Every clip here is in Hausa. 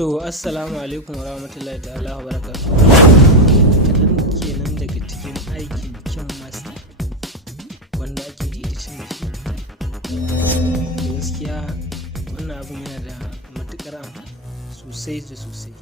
Assalamu alaikum wa rahmatullahi ta'ala wa barakatuhu. Kaɗan kenan daga cikin aikin Kin Master wanda ake editing da shi. Gaskiya wannan abin yana da matuƙar amfani sosai da sosai.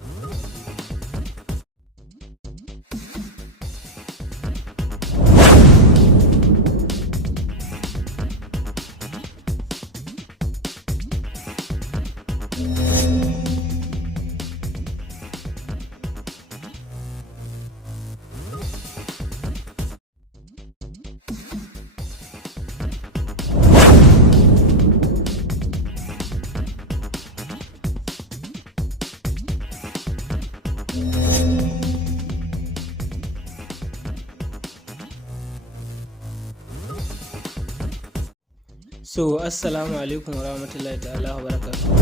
Assalamu alaikum wa rahmatullahi ta'ala wa barakatuhu.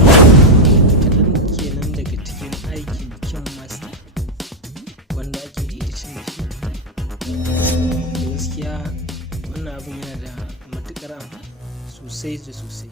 Kaɗan kenan daga cikin aikin Kin Master wanda ake editing da shi. Gaskiya wannan abin yana da matuƙar amfani sosai da sosai.